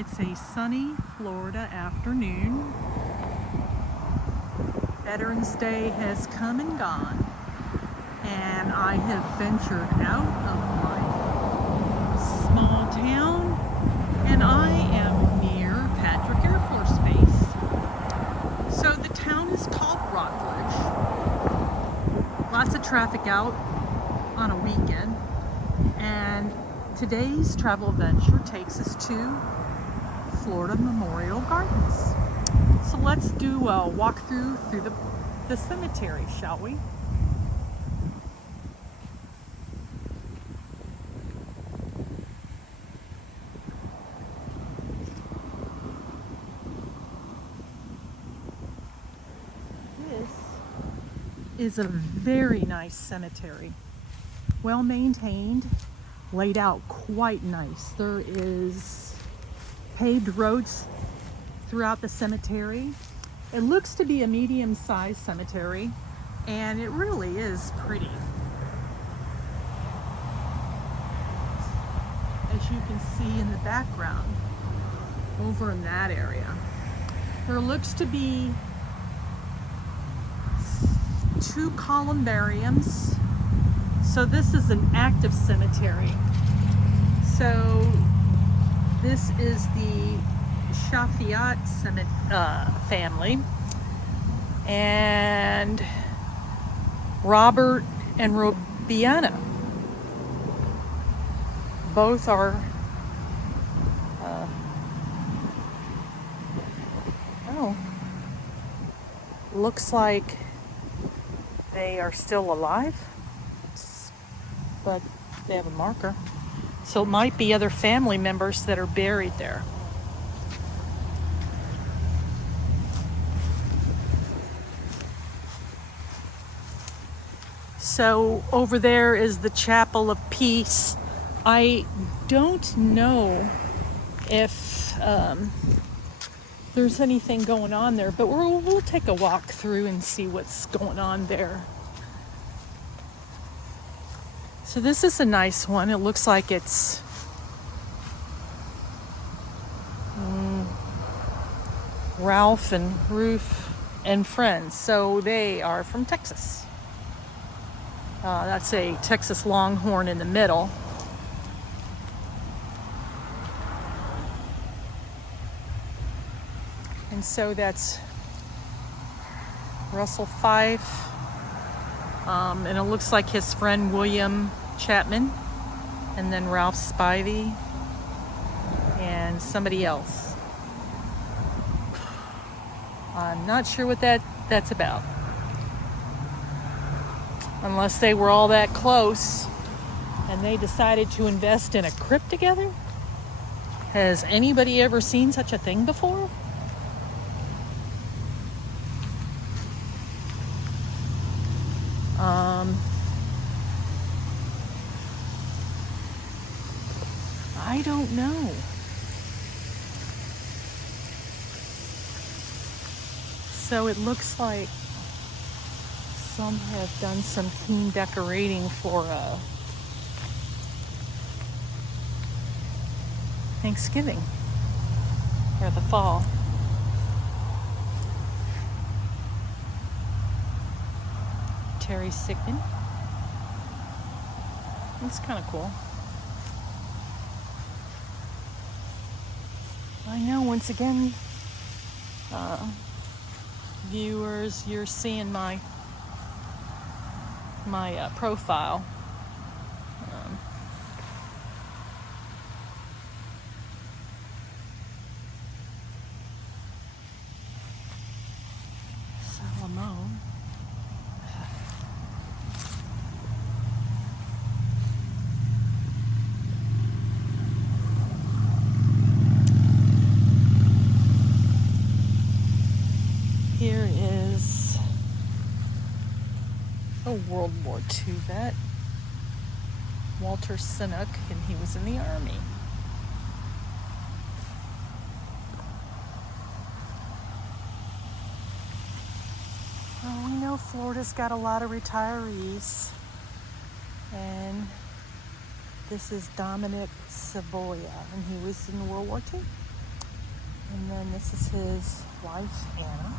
It's a sunny Florida afternoon. Veterans Day has come and gone, and I have ventured out of my small town, and I am near Patrick Air Force Base. So the town is called Rockledge. Lots of traffic out on a weekend, and today's travel adventure takes us to Florida Memorial Gardens. So let's do a walk through the cemetery, shall we? This is a very nice cemetery. Well maintained, laid out quite nice. There is paved roads throughout the cemetery. It looks to be a medium-sized cemetery, and it really is pretty. As you can see in the background, over in that area, there looks to be 2 columbariums. So this is an active cemetery. So this is the Shafiat family, and Robert and Robiana. Both are looks like they are still alive, but they have a marker. So it might be other family members that are buried there. So over there is the Chapel of Peace. I don't know if there's anything going on there, but we'll take a walk through and see what's going on there. So this is a nice one. It looks like it's Ralph and Ruth and friends. So they are from Texas. That's a Texas Longhorn in the middle. And so that's Russell Fife. And it looks like his friend William Chapman, and then Ralph Spivey, and somebody else. I'm not sure what that's about. Unless they were all that close and they decided to invest in a crypt together. Has anybody ever seen such a thing before? I don't know. So it looks like some have done some theme decorating for Thanksgiving or the fall. Terry Sigman. That's kind of cool. I know, once again, viewers, you're seeing my profile. Salomon. Here is a World War II vet, Walter Sinnuk, and he was in the Army. Well, we know Florida's got a lot of retirees, and this is Dominic Savoya, and he was in World War II. And then this is his wife, Anna.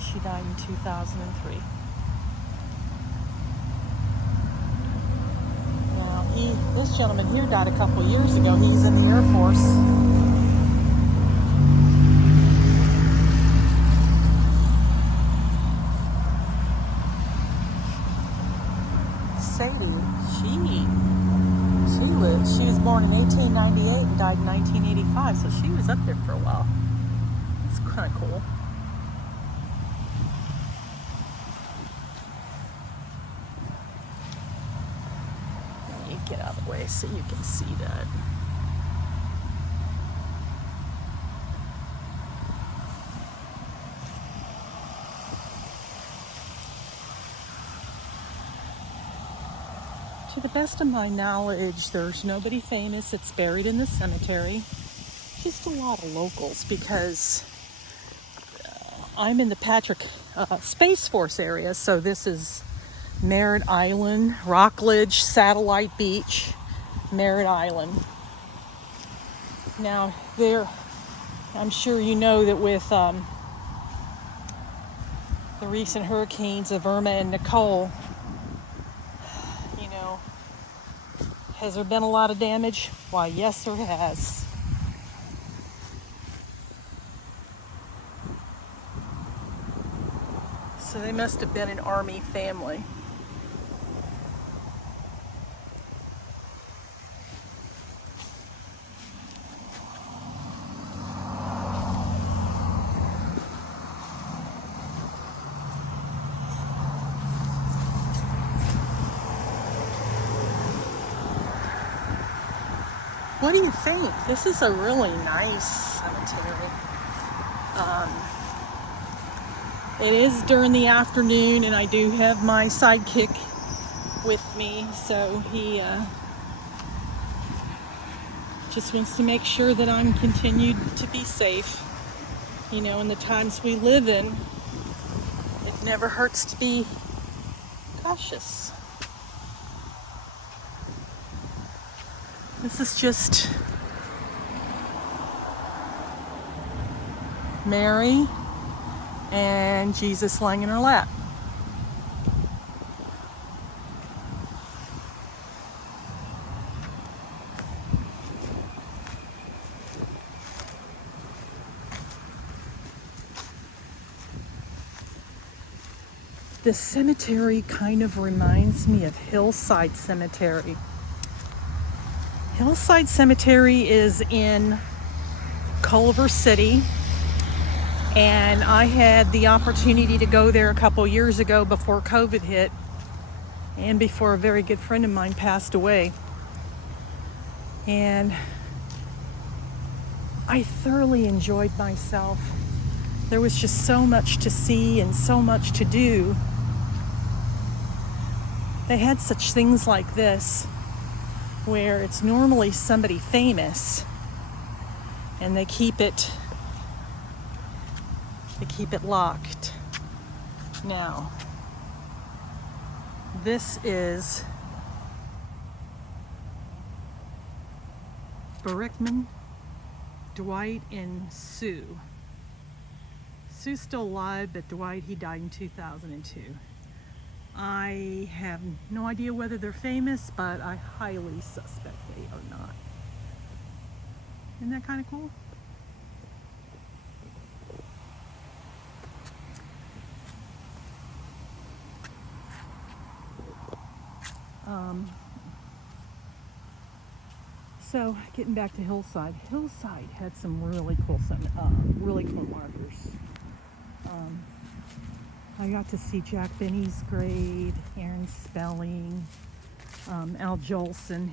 She died in 2003. Now, this gentleman here died a couple years ago. He's in the Air Force. Sadie, she was born in 1898 and died in 1985, so she was up there for a while. It's kind of cool. Let me get out of the way so you can see that. To the best of my knowledge, there's nobody famous that's buried in the cemetery. Just a lot of locals, because I'm in the Patrick Space Force area, so this is Merritt Island, Rockledge, Satellite Beach, Merritt Island. Now, I'm sure you know that with the recent hurricanes of Irma and Nicole, has there been a lot of damage? Why, yes, there has. So they must have been an Army family. What do you think? This is a really nice cemetery. It is during the afternoon, and I do have my sidekick with me, so he just wants to make sure that I'm continued to be safe. In the times we live in, it never hurts to be cautious. This is just Mary and Jesus lying in her lap. The cemetery kind of reminds me of Hillside Cemetery. Hillside Cemetery is in Culver City, and I had the opportunity to go there a couple years ago before COVID hit and before a very good friend of mine passed away. And I thoroughly enjoyed myself. There was just so much to see and so much to do. They had such things like this, where it's normally somebody famous, and they keep it locked. Now, this is Brickman, Dwight, and Sue. Sue's still alive, but Dwight, he died in 2002. I have no idea whether they're famous, but I highly suspect they are not. Isn't that kind of cool? So getting back to Hillside. Hillside had some really cool markers. I got to see Jack Benny's grave, Aaron Spelling, Al Jolson.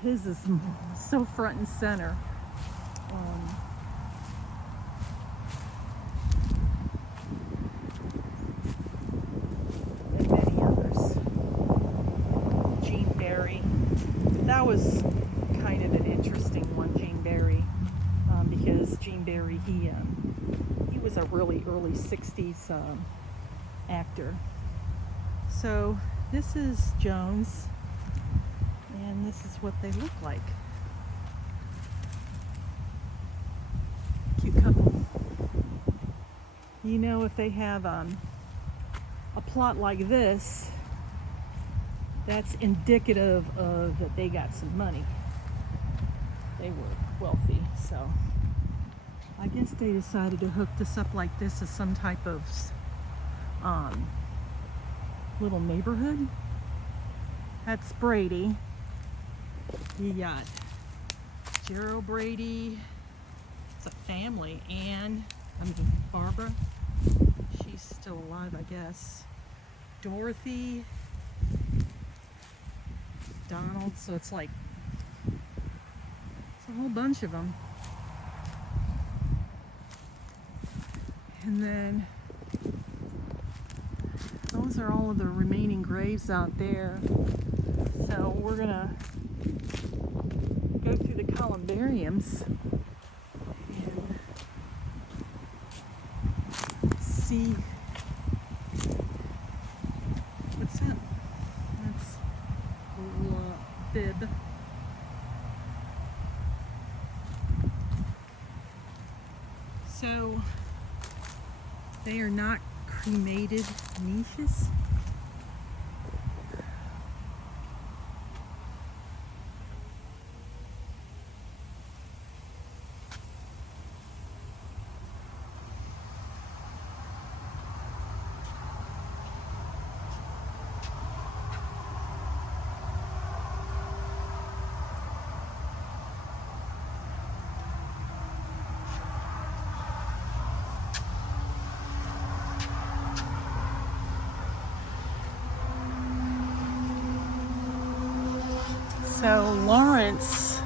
His is so front and center. And many others. Gene Barry. That was kind of an interesting one, Gene Barry, because Gene Barry, he was a really early 60s actor. So this is Jones. And this is what they look like. Cute couple. You know, if they have a plot like this, that's indicative of that they got some money. They were wealthy, so I guess they decided to hook this up like this as some type of little neighborhood. That's Brady. You got Gerald Brady. It's a family. Barbara. She's still alive, I guess. Dorothy. Donald. So it's like, it's a whole bunch of them. And then those are all of the remaining graves out there. So we're gonna go through the columbariums and see what's that. That's bib. So they are not cremated niches. So Lawrence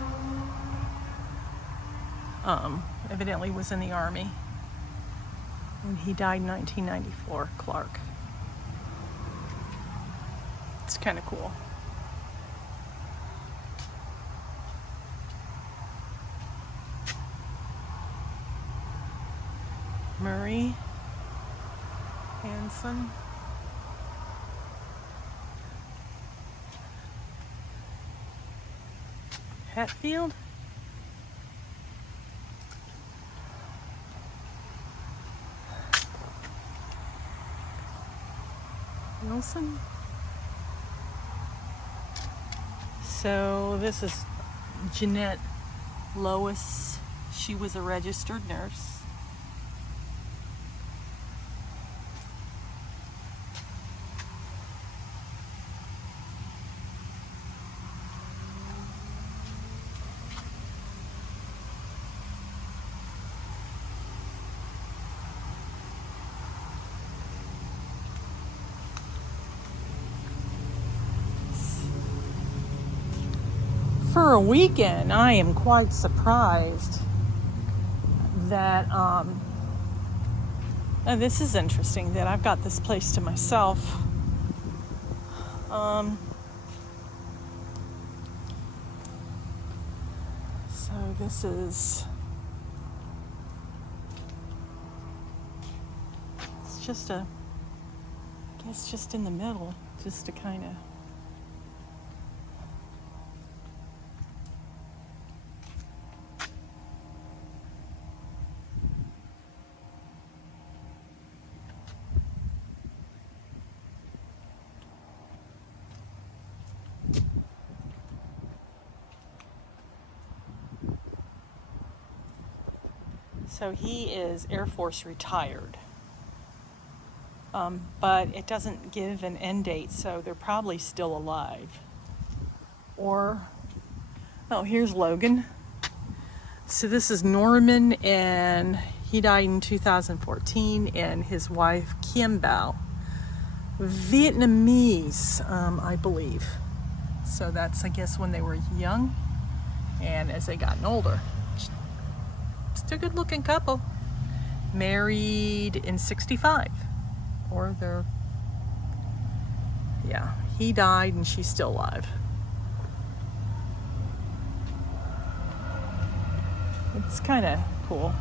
evidently was in the Army, and he died in 1994, Clark. It's kind of cool. Murray Hanson. Hatfield. Wilson. So this is Jeanette Lois. She was a registered nurse. For a weekend, I am quite surprised that, this is interesting that I've got this place to myself. So this is, it's just I guess just in the middle, just to kind of, so he is Air Force retired, but it doesn't give an end date, so they're probably still alive. Or, oh, here's Logan. So this is Norman, and he died in 2014, and his wife, Kim Bao, Vietnamese, I believe. So that's, I guess, when they were young, and as they gotten older. Just a good looking couple. Married in 65. Or they're, yeah, he died and she's still alive. It's kind of cool.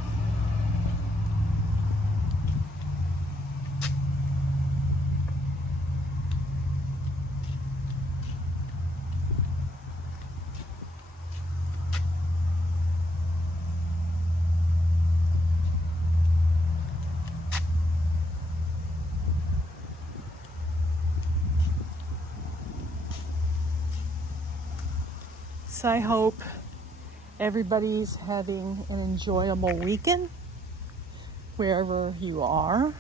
So I hope everybody's having an enjoyable weekend wherever you are.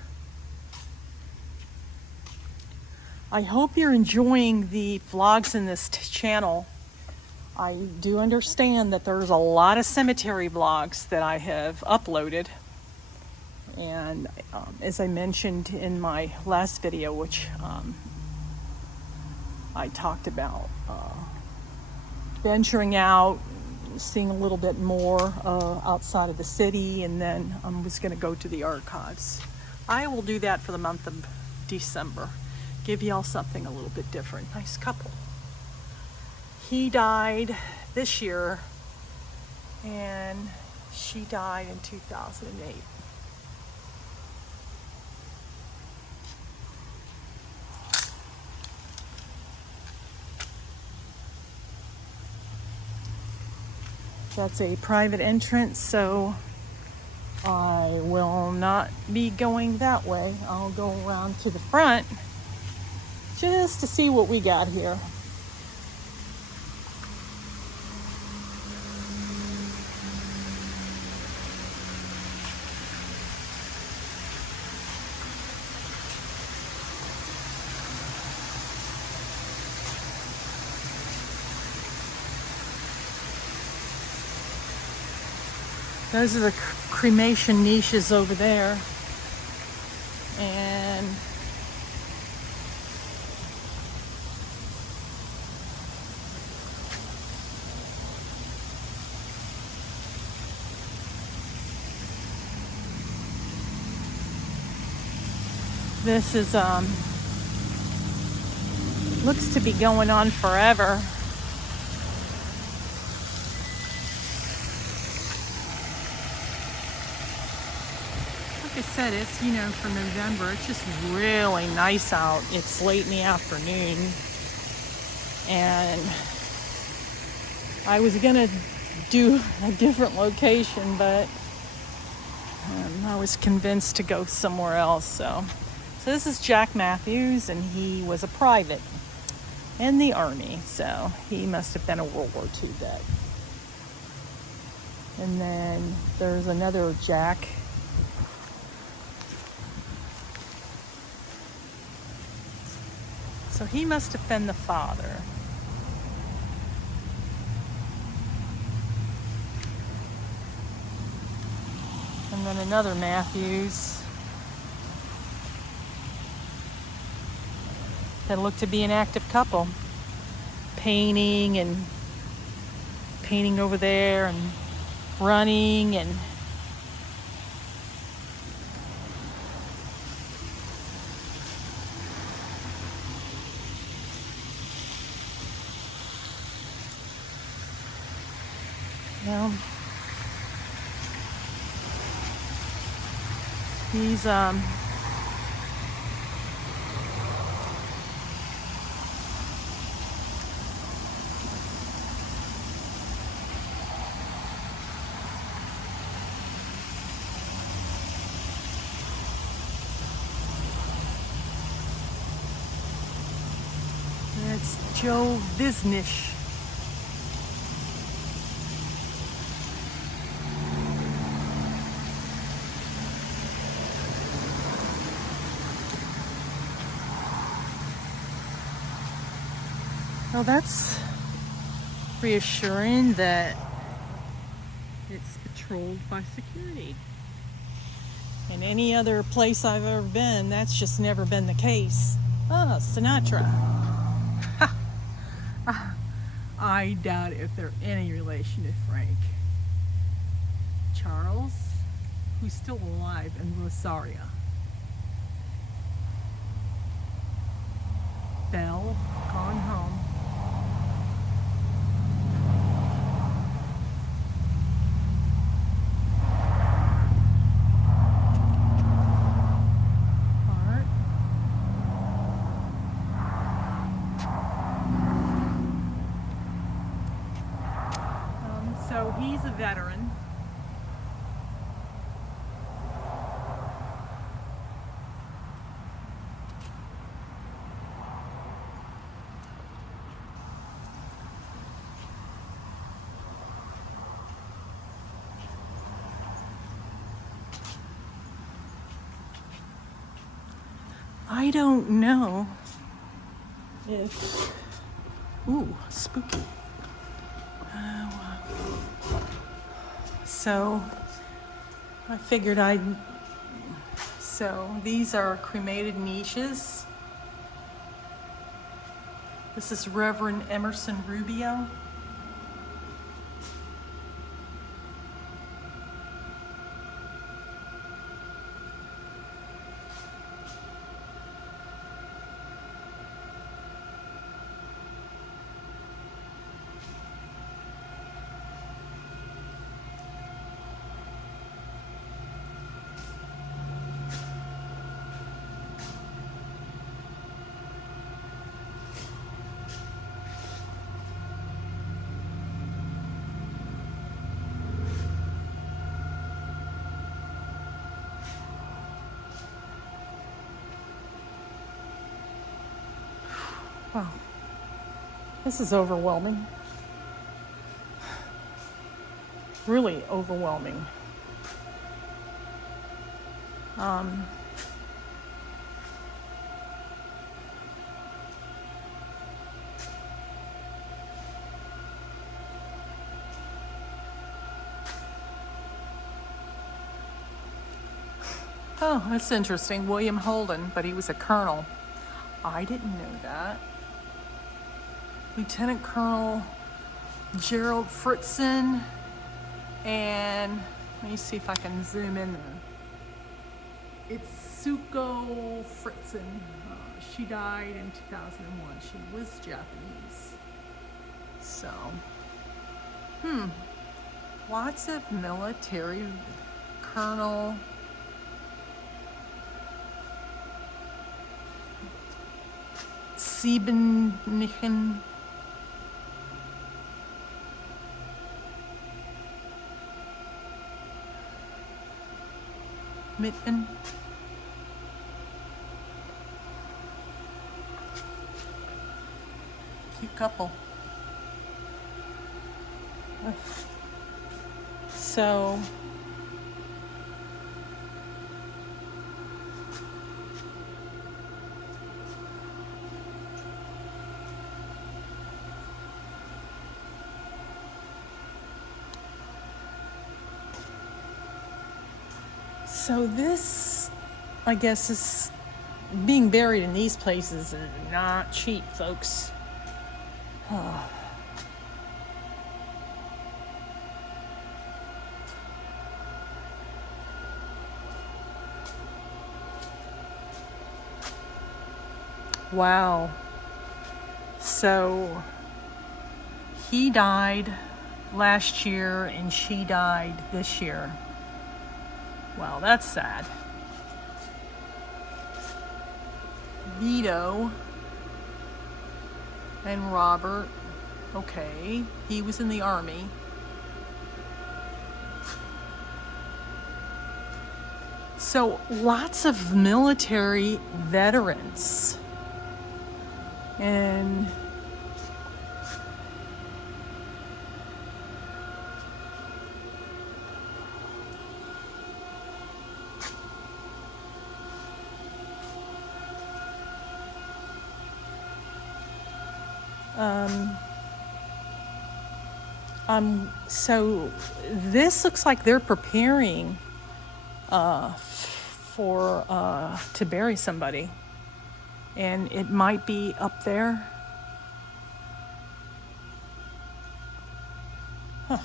I hope you're enjoying the vlogs in this channel. I do understand that there's a lot of cemetery vlogs that I have uploaded. And as I mentioned in my last video, which I talked about venturing out, seeing a little bit more outside of the city, and then I was going to go to the archives. I will do that for the month of December. Give y'all something a little bit different. Nice couple. He died this year, and she died in 2008. That's a private entrance, so I will not be going that way. I'll go around to the front just to see what we got here. Those are the cremation niches over there. And this is looks to be going on forever. Like I said, it's, for November, it's just really nice out. It's late in the afternoon, and I was gonna do a different location, but I was convinced to go somewhere else. So this is Jack Matthews, and he was a private in the Army, so he must have been a World War II vet. And then there's another Jack. So he must have been the father. And then another Matthews that looked to be an active couple, painting over there and running and he's it's Joe Visnish. Well, that's reassuring that it's patrolled by security. In any other place I've ever been, that's just never been the case. Oh, Sinatra. I doubt if they're any relation to Frank. Charles, who's still alive, and Rosaria. Belle, gone home. So he's a veteran. I don't know if, ooh, spooky. So I figured so these are cremated niches. This is Reverend Emerson Rubio. Wow, this is overwhelming. Really overwhelming. Oh, that's interesting. William Holden, but he was a colonel. I didn't know that. Lieutenant Colonel Gerald Fritzen, and let me see if I can zoom in there. It's Suko Fritzen. She died in 2001. She was Japanese. So, lots of military. Colonel Siebennichen. Mitten. Cute couple. So this, I guess, is being buried in these places is not cheap, folks. Wow. So he died last year and she died this year. Well, that's sad. Vito and Robert, okay, he was in the Army. So lots of military veterans. And so this looks like they're preparing for to bury somebody, and it might be up there. Huh.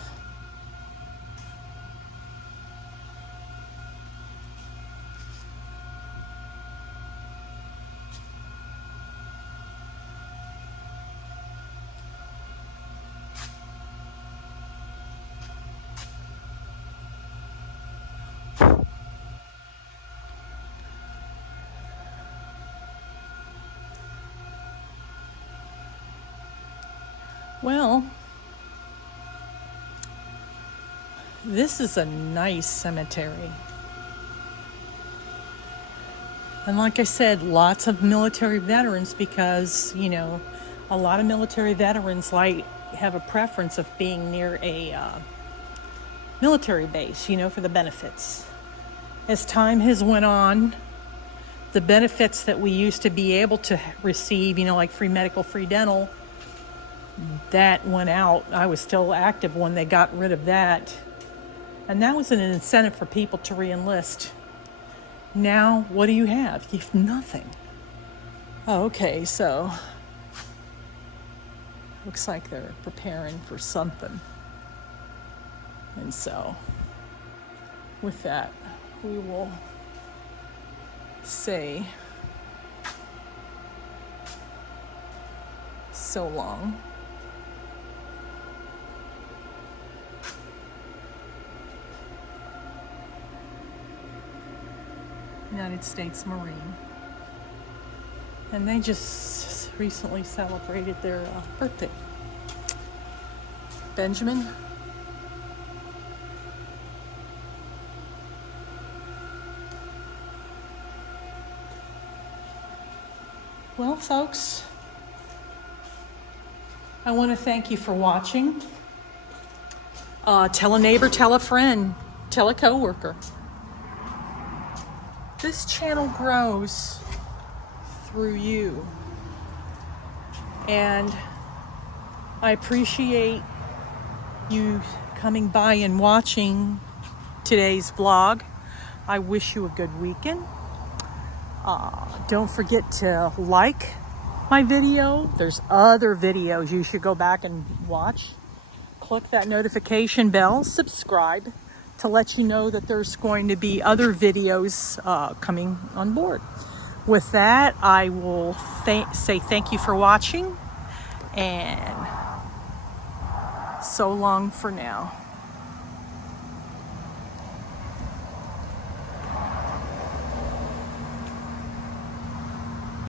Well, this is a nice cemetery. And like I said, lots of military veterans because, you know, a lot of military veterans have a preference of being near a military base, you know, for the benefits. As time has went on, the benefits that we used to be able to receive, you know, like free medical, free dental, that went out. I was still active when they got rid of that. And that was an incentive for people to re-enlist. Now, what do you have? You have nothing. Oh, okay, so looks like they're preparing for something. And so, with that, we will say so long. United States Marine. And they just recently celebrated their birthday. Benjamin. Well, folks, I want to thank you for watching. Tell a neighbor, tell a friend, tell a coworker. This channel grows through you. And I appreciate you coming by and watching today's vlog. I wish you a good weekend. Don't forget to like my video. There's other videos you should go back and watch. Click that notification bell, subscribe to let you know that there's going to be other videos coming on board. With that, I will say thank you for watching, and so long for now.